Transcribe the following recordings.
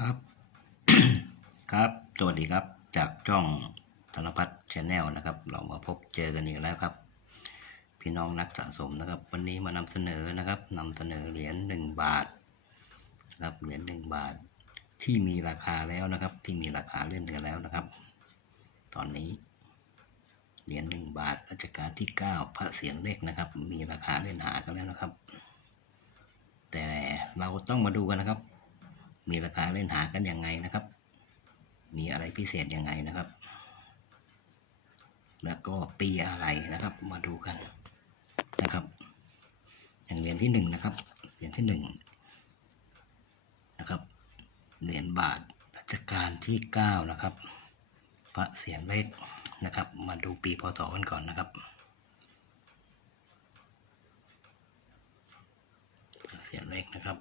ครับ ครับ สวัสดีครับ จากช่องธนพัฒน์ชาแนลนะครับ เรามาพบเจอกันอีกแล้วครับ พี่น้องนักสะสมนะครับ วันนี้มานำเสนอนะครับนำเสนอเหรียญหนึ่งบาทนะครับเหรียญหนึ่งบาท ที่มีราคาแล้วนะครับ ที่มีราคาเล่นกันแล้วนะครับ ตอนนี้เหรียญหนึ่งบาทรัชกาลที่เก้าพระเสียรเล็กนะครับ มีราคาเล่นหากันแล้วนะครับ แต่เราต้องมาดูกันนะครับ มีราคาเล่นหากันยังไงนะครับ มีอะไรพิเศษยังไงนะครับ แล้วก็ปีอะไรนะครับ มาดูกันนะครับ อย่างเหรียญที่หนึ่งนะครับ เหรียญที่หนึ่งนะครับ เหรียญบาทรัชกาลที่เก้านะครับ พระเสียรเล็กนะครับ มาดูปีพศกันก่อนนะครับเสียรเล็กนะครับ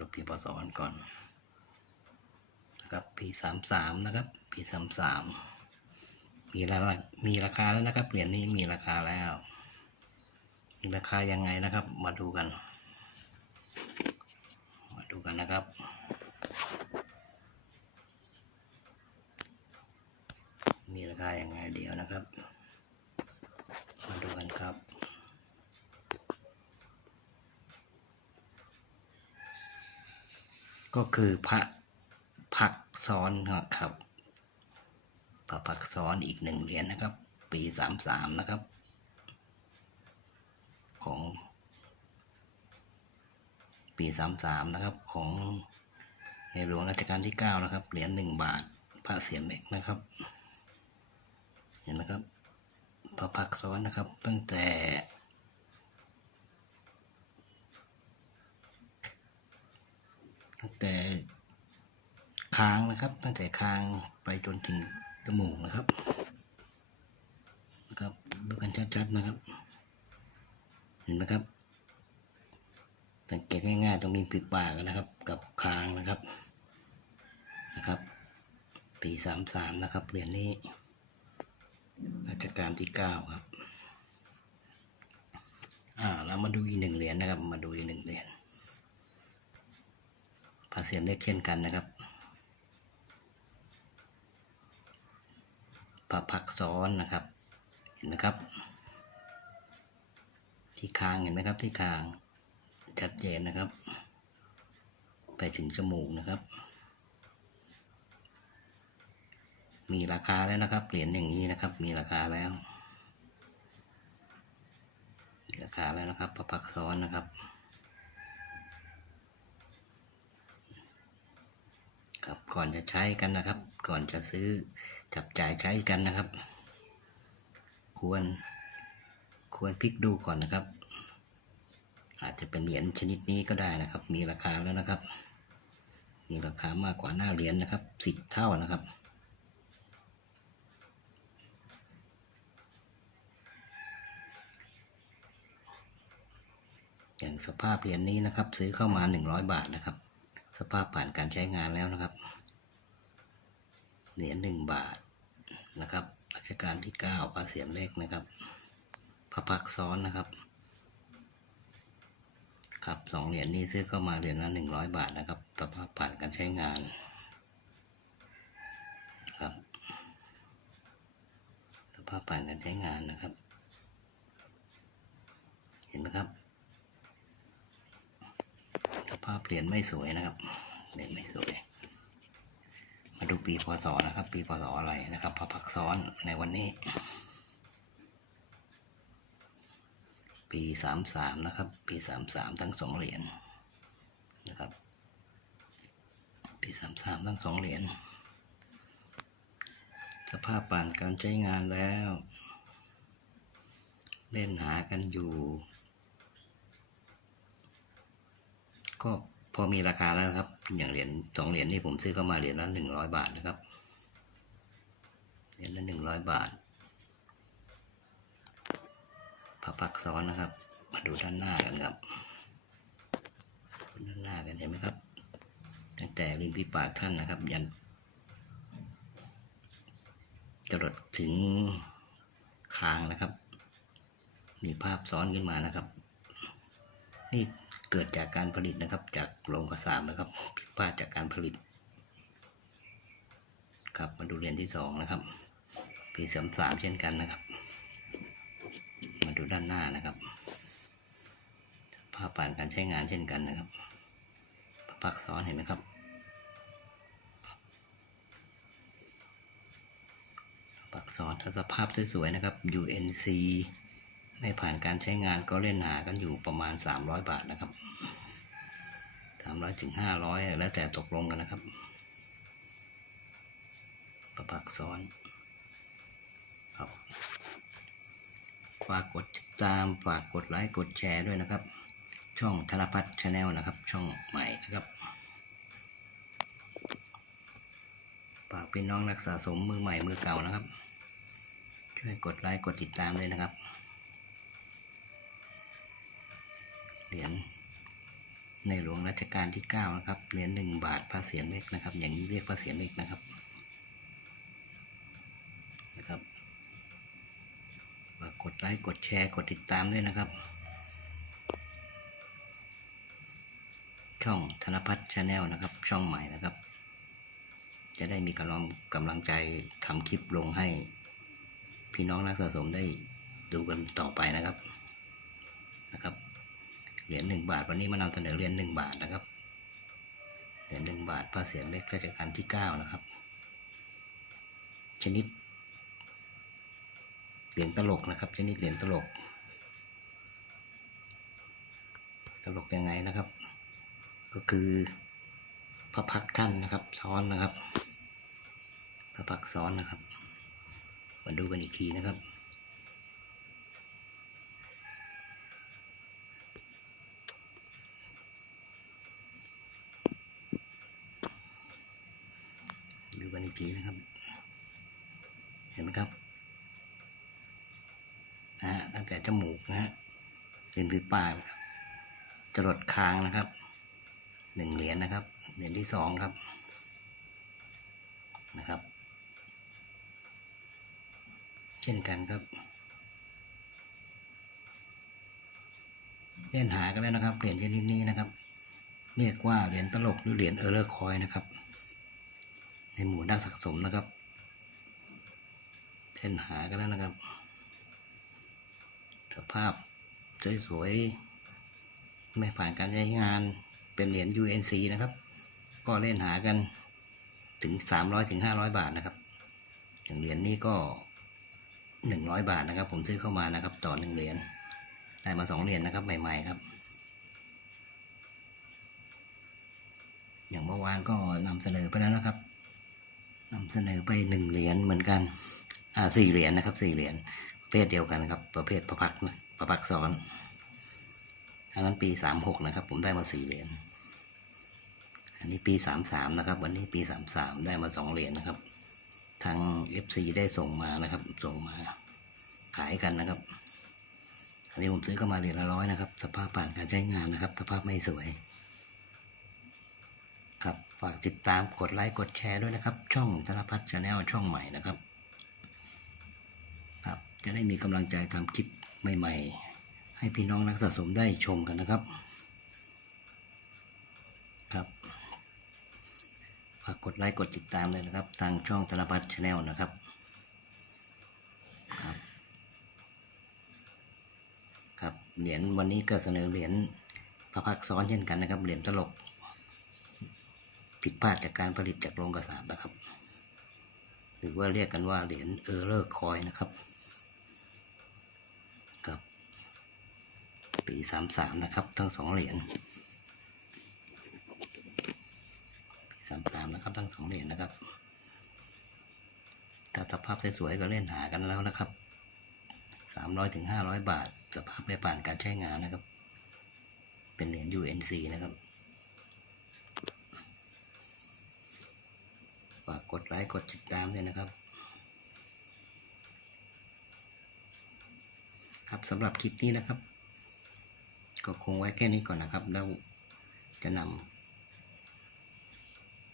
ลบปีพศกันก่อนนะครับปีสามสามนะครับปีสามสามมีราคามีราคาแล้วนะครับเหรียญนี้มีราคาแล้ว มีราคายังไงนะครับ มาดูกัน มาดูกันนะครับมีราคายังไงเดียวนะครับ มาดูกันครับ ก็คือพระพักซ้อนครับ พระพักซ้อนอีกหนึ่งเหรียญนะครับ ปีสามสามนะครับ ของ ปีสามสามนะครับของในหลวงรัชกาลที่เก้านะครับ เหรียญหนึ่งบาท พระเสียรเล็กนะครับ เห็นไหมครับ พระพักซ้อนนะครับ ตั้งแต่ ตั้งแต่คางนะครับ ตั้งแต่คางไปจนถึงจมูกนะครับนะครับดูกันชัดๆนะครับ เห็นไหมครับสังเกตง่ายๆตรงนี้ปิดปากนะครับ กับคางนะครับนะครับปีสามสามนะครับเหรียญนี้รัชกาลที่เก้าครับอ่าเรามาดูอีกหนึ่งเหรียญนะครับ มาดูอีกหนึ่งเหรียญาเสียนเล็กเช่นกันนะครับพระพักซ้อนนะครับ เห็นนะครับ ที่คางเห็นไหมครับ ที่คางชัดเจนนะครับ ไปถึงจมูกนะครับ มีราคาแล้วนะครับเหรียญอย่างนี้นะครับ มีราคาแล้วมีราคาแล้วนะครับพระพักซ้อนนะครับ ครับก่อนจะใช้กันนะครับ ก่อนจะซื้อจับจ่ายใช้กันนะครับ ควร ควรพลิกดูก่อนนะครับ อาจจะเป็นเหรียญชนิดนี้ก็ได้นะครับ มีราคาแล้วนะครับ มีราคามากกว่าหน้าเหรียญนะครับสิบเท่านะครับอย่างสภาพเหรียญนี้นะครับ ซื้อเข้ามาหนึ่งร้อยบาทนะครับ สภาพผ่านการใช้งานแล้วนะครับ เหรียญหนึ่งบาทนะครับรัชกาลที่เก้าพระเสียรเล็กนะครับ พระพักซ้อนนะครับ ครับสองเหรียญนี้ซื้อเข้ามาเหรียญละหนึ่งร้อยบาทนะครับ สภาพผ่านการใช้งานครับ สภาพผ่านการใช้งานนะครับ เห็นไหมครับาพเหรียญไม่สวยนะครับเหรียญไม่สวย มาดูปีพศนะครับ ปีพศอะไรนะครับพระพักซ้อนในวันนี้ ปีสามสามนะครับ ปีสามสามทั้งสองเหรียญนะครับ ปีสามสามทั้งสองเหรียญสภาพผ่านการใช้งานแล้ว เล่นหากันอยู่ ก็พอมีราคาแล้วนะครับ อย่างเหรียญสองเหรียญนี่ผมซื้อเข้ามาเหรียญละหนึ่งร้อยบาทนะครับเหรียญละหนึ่งร้อยบาทพระพักซ้อนนะครับ มาดูด้านหน้ากันครับด้านหน้ากันเห็นไหมครับ ตั้งแต่ริมฝีปากท่านนะครับ ยันจรดถึงคางนะครับ มีภาพซ้อนขึ้นมานะครับ นี่ เกิดจากการผลิตนะครับ จากโรงกระสามนะครับผิดพลาดจากการผลิต ครับมาดูเรียญที่สองนะครับปีสามสามเช่นกันนะครับ มาดูด้านหน้านะครับภาพผ่านการใช้งานเช่นกันนะครับปักซ้อนเห็นไหมครับปักซ้อนถ้าสภาพสวยๆนะครับ UNC ไม่ผ่านการใช้งานก็เล่นหากันอยู่ประมาณ 300 บาทนะครับ 300ถึง500 แล้วแต่ตกลงกันนะครับ ประปักซ้อนครับฝากกดติดตามฝากกดไลค์กดแชร์ด้วยนะครับ ช่องธนพัฒน์ชาแนลนะครับ ช่องใหม่นะครับฝากพี่น้องนักสะสมมือใหม่มือเก่านะครับ ช่วยกดไลค์กดติดตามด้วยนะครับ เหรียญในหลวงรัชกาลที่ 9 นะครับ เหรียญหนึ่งบาทพระเศียรเล็กนะครับ อย่างนี้เรียกพระเศียรเล็กนะครับ นะครับฝากกดไลค์ กดแชร์ กดติดตามด้วยนะครับ ช่องธนพัฒน์ชาแนลนะครับ ช่องใหม่นะครับ จะได้มีกำลังกำลังใจทำคลิปลงให้ พี่น้องนักสะสมได้ดูกันต่อไปนะครับ นะครับ เหรียญหนึ่งบาท วันนี้มานำเสนอเหรียญหนึ่งบาทนะครับ เหรียญหนึ่งบาทพระเศียรเล็กราชการที่เก้านะครับ ชนิด เหรียญตลกนะครับ ชนิดเหรียญตลก ตลกยังไงนะครับ ก็คือพระพักท่านนะครับ ซ้อนนะครับ พระพักซ้อนนะครับ มาดูกันอีกทีนะครับ ดูกันอีก ทีนะครับ เห็นไหมครับนะฮะตั้งแต่จมูกนะฮะริมฝีปากนะครับจรดคางนะครับหนึ่งเหรียญนะครับเหรียญที่สองครับนะครับ เช่นกันครับเล่นหากันแล้วนะครับเหรียญชนิดนี้นะครับ เรียกว่าเหรียญตลกหรือเหรียญเออร์เลอร์คอยนะครับ ในหมู่นักสะสมนะครับเล่นหากันแล้วนะครับ สภาพสวยๆไม่ผ่านการใช้งานเป็นเหรียญ UNC นะครับ ก็เล่นหากันถึง 300ถึง500 บาทนะครับ อย่างเหรียญนี้ก็ 100 บาทนะครับ ผมซื้อเข้ามานะครับ ต่อหนึ่งเหรียญได้มาสองเหรียญนะครับ ใหม่ ๆ ครับ อย่างเมื่อวานก็นำเสนอไปแล้วนะครับ นำเสนอไปหนึ่งเหรียญเหมือนกันอ่าสี่เหรียญนะครับสี่เหรียญประเภทเดียวกันครับ ประเภทประพักนะประพักซ้อนอันนั้นปีสามหกนะครับ ผมได้มาสี่เหรียญอันนี้ปีสามสามนะครับ วันนี้ปีสามสามได้มาสองเหรียญนะครับ ทางเอฟซีได้ส่งมานะครับ ส่งมาขายกันนะครับ อันนี้ผมซื้อเข้ามาเหรียญละร้อยนะครับ สภาพผ่านการใช้งานนะครับ สภาพไม่สวย ฝากติดตามกดไลค์กดแชร์ด้วยนะครับ ช่องธนพัฒน์ชาแนลช่องใหม่นะครับครับจะได้มีกำลังใจทำคลิปใหม่ ๆ ให้พี่น้องนักสะสมได้ชมกันนะครับครับฝากกดไลค์กดติดตามเลยนะครับ ทางช่องธนพัฒน์ชาแนลนะครับครับครับเหรียญวันนี้ก็เสนอเหรียญพระพักตร์ซ้อนเช่นกันนะครับ เหรียญตลก ผิดพลาดจากการผลิตจากโรงกระสานนะครับ หรือว่าเรียกกันว่าเหรียญเออร์เลอร์คอยนะครับกับปีสามสามนะครับ ทั้งสองเหรียญปีสามสามนะครับทั้งสองเหรียญนะครับถ้าสภาพสวยๆก็เล่นหากันแล้วนะครับสามร้อยถึงห้าร้อยบาท สภาพไม่ผ่านการใช้งานนะครับ เป็นเหรียญ UNC นะครับ ฝากกดไลค์กดติดตามด้วยนะครับ ครับสำหรับคลิปนี้นะครับ ก็คงไว้แค่นี้ก่อนนะครับ แล้วจะน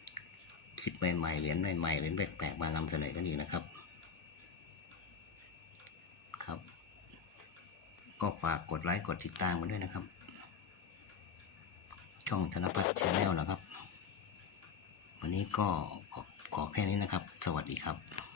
ำคลิปใหม่ๆเหรียญใหม่ๆเหรียญแปลกๆมานำเสนอกันอีกนะครับ ครับ ก็ฝากกดไลค์กดติดตามมาด้วยนะครับ ช่องธนพัฒน์ชาแนลนะครับวันนี้ก็ขอ ขอแค่นี้นะครับ สวัสดีครับ